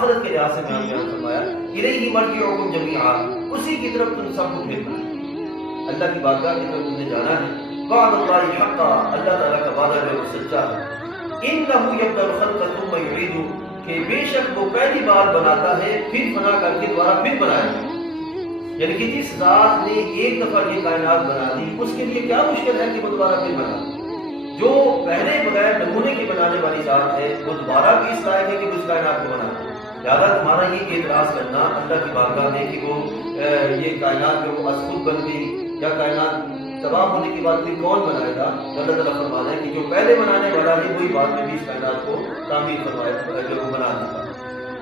آخرت کے لحاظ سے بیان فرمایا الیہ مرجعکم جمیعا، اسی کی طرف تم سب کو پھرنا ہے، اللہ کی بارگاہ کی طرف تم نے جانا ہے۔ وعد اللہ حقا، اللہ تعالیٰ کا وعدہ جو ہے وہ سچا ہے۔ انہ یبدأ الخلق ثم یعیدہ، کہ بے شک وہ پہلی بار بناتا ہے پھر فنا کر کے دوبارہ پھر بنائے گا، یعنی کہ جس ذات نے ایک دفعہ یہ کائنات بنا دی اس کے لیے کیا مشکل ہے کہ وہ دوبارہ پھر بنا، جو پہلے بغیر نمونے کی بنانے والی ذات ہے وہ دوبارہ بھی اس لائق ہے کہ اس کائنات کو بنا۔ لہٰذا تمہارا یہ اعتراض کرنا اللہ کی بارگاہ میں کہ وہ یہ کائنات جو از خود بن گئی یا کائنات تباہ ہونے کے بعد پھر کون بنائے گا، اللہ تعالیٰ فرماتا ہے کہ جو پہلے بنانے والا ہے وہی بعد میں بھی اس کائنات کو تعمیر فرمائے جو بنا دیتا۔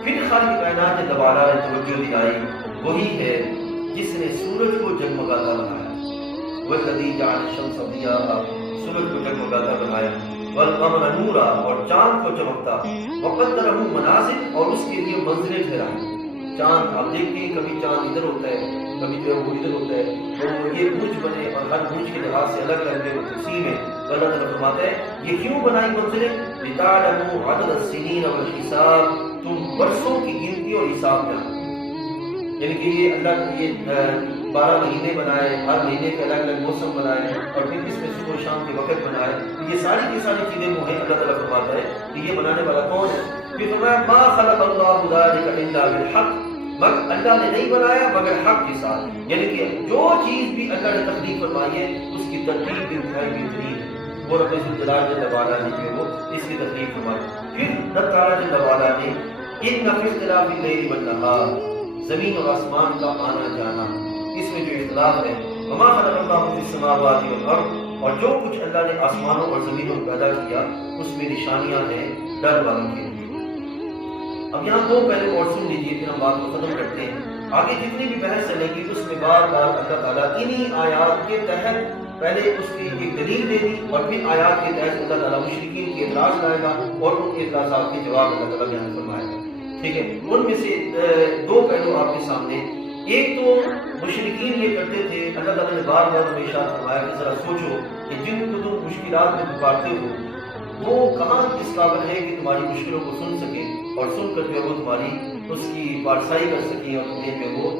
پھر خالق کائنات نے دوبارہ توجہ دلائی، وہی ہے جس نے سورج کو جگمگاتا بنایا، والذی جعل الشمس ضیاء، سورج کو جگمگاتا بنایا، والقمر نورا، اور چاند کو چمکتا، وقدرہ منازل، اور اس کے لیے منزلیں ٹھہرائی۔ چاند آپ دیکھتے ہیں کبھی چاند ادھر ہوتا ہے کبھی جو ہے وہ ادھر ہوتا ہے، تو یہ برج بنے اور ہر برج کے لحاظ سے الگ الگ جو تقسیم ہے، تو اللہ تعالیٰ فرماتا ہے یہ کیوں بنائی منزلیں؟ لتعلموا عدد السنین والحساب، تم برسوں کی گنتی اور حساب جانو، یعنی کہ یہ اللہ نے یہ 12 مہینے بنائے، ہر مہینے کے الگ الگ موسم بنائے، اور پھر اس میں صبح و شام کے وقت بنائے، یہ ساری کی ساری چیزیں وہ ہیں۔ اللہ تعالیٰ فرماتا ہے کہ یہ بنانے والا کون ہے؟ پھر فرمایا ما خلق اللہ ذلک الا بالحق، مگر اللہ نے نہیں بنایا مگر حق کے ساتھ، یعنی کہ جو چیز بھی اللہ نے تخلیق فرمائی ہے اس کی ترتیب بھی انتہائی بہترین ہے، وہ رب الجلال جل وعلا نے جو ہے وہ اس کی تخلیق فرمائی۔ پھر رب تعالیٰ جل وعلا نے ان فی اختلاف اللیل والنہار، زمین اور آسمان کا آنا جانا، اس میں جو اختلاف ہے، وما خلق اللہ فی السماوات والارض، اور جو کچھ اللہ نے آسمانوں اور زمینوں میں پیدا کیا اس میں نشانیاں ہیں ڈر والوں کے لیے۔ اب یہاں دو پہلے اور سن لیجیے پھر ہم بات کو ختم کرتے ہیں۔ آگے جتنی بھی بحث چلے گی اس میں بار بار اللہ تعالیٰ انہی آیات کے تحت پہلے اس کی ایک دلیل دے دی، اور پھر آیات کے تحت اللہ تعالیٰ مشرکین کے اعتراض لائے گا اور ان اعتراضات کے جواب اللہ تعالیٰ بیان فرمائے گا۔ ٹھیک ہے، ان میں سے دو پہلو آپ کے سامنے، ایک تو مشرکین یہ کرتے تھے، اللہ تعالیٰ نے بار بار ہمیں ارشاد فرمایا کہ ذرا سوچو کہ جن کو تم مشکلات میں پکارتے ہو وہ کہاں اس قابل ہے کہ تمہاری مشکلوں کو سن سکے اور سن کر جو ہے وہ تمہاری اس کی پارسائی کر سکیں اور تمہیں جو وہ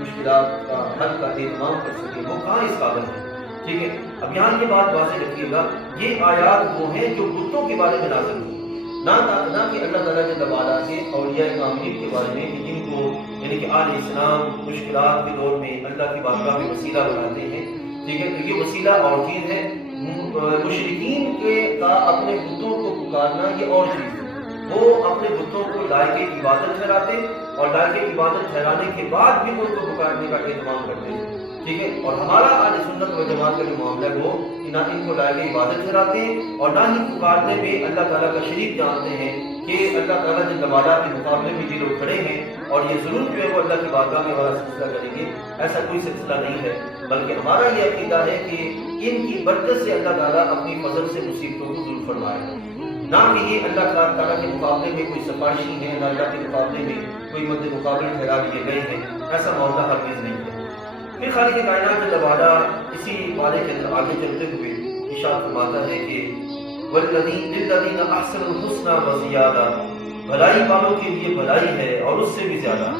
مشکلات کا حل کا اہتمام کر سکیں، وہ کہاں اس قابل ہے۔ ٹھیک ہے، اب یہاں یہ بات واضح رکھیے گا، یہ آیات وہ ہیں جو بتوں کے بارے میں نازل ہوئی، نہ کہ اللہ تعالیٰ کے دوبارہ کے اولیاء کاملین کے بارے میں کہ جن کو یعنی کہ آل اسلام مشکلات کے دور میں اللہ کی بارگاہ میں وسیلہ بناتے ہیں۔ ٹھیک ہے، تو یہ وسیلہ اور چیز ہے، مشرکین کا اپنے بتوں کو پکارنا یہ اور چیز ہے، وہ اپنے بتوں کو لائق عبادت ٹھہراتے اور لائق عبادت ٹھہرانے کے بعد بھی ان کو پکارنے کا اہتمام کرتے ہیں۔ ٹھیک ہے، اور ہمارا اہل سنت و جماعت کا جو معاملہ ہے وہ نہ ان کو لائق عبادت ٹھہراتے ہیں اور نہ ہی پکارنے میں اللہ تعالیٰ کا شریک جانتے ہیں کہ اللہ تعالیٰ جل وعلا کے مقابلے میں یہ لوگ کھڑے ہیں اور یہ ضرور جو ہے وہ اللہ کی بارگاہ میں ہمارا سلسلہ کریں گے، ایسا کوئی سلسلہ نہیں ہے، بلکہ ہمارا یہ عقیدہ ہے کہ ان کی برکت سے اللہ تعالیٰ اپنی فضل سے مصیبتوں کو دور فرمائے، نہ کہ یہ اللہ تعالیٰ کے مقابلے میں کوئی سفارشی ہیں، نہ اللہ کے مقابلے میں کوئی مد مقابل ٹھہرا دیے گئے ہیں، ایسا معاملہ ہرگز نہیں ہے۔ پھر خالق کائنات جل وعلا اسی بارے کے اندر آگے چلتے ہوئے ارشاد فرماتا ہے کہ للذین احسنوا الحسنی وزیادہ، بھلائی والوں کے لیے بھلائی ہے اور اس سے بھی زیادہ۔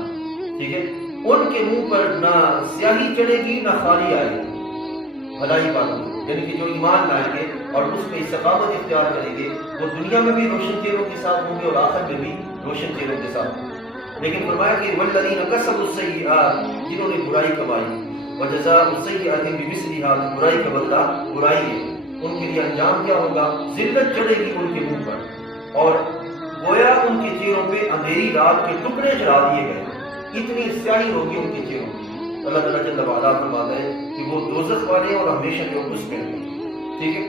ٹھیک ہے، ان کے منہ پر نہ سیاہی چڑھے گی نہ خالی آئے گی، بھلائی والوں یعنی کہ جو ایمان لائیں گے اور اس میں ثقافت اختیار کریں گے وہ دنیا میں بھی روشن چہروں کے ساتھ ہوں گے اور آخرت میں بھی روشن چہروں کے ساتھ ہوں گے۔ لیکن فرمایا کہ والذین کسبوا السیئات، جنہوں نے برائی کمائی، وجزاء السیئۃ بمثلھا، برائی کا بدلہ برائی ہے، ان کے لیے انجام کیا ہوگا؟ ذلت چڑھے گی ان کے منہ پر اور گویا ان کے چہروں پہ اندھیری رات کے ٹکڑے چڑھا دیے گئے، اتنی سیاہی ہوگی ان کے چہروں پہ۔ اللہ تعالیٰ جل وعلا فرماتا ہے کہ وہ دوزخ والے اور ہمیشہ جو اس میں ہیں۔ ٹھیک ہے،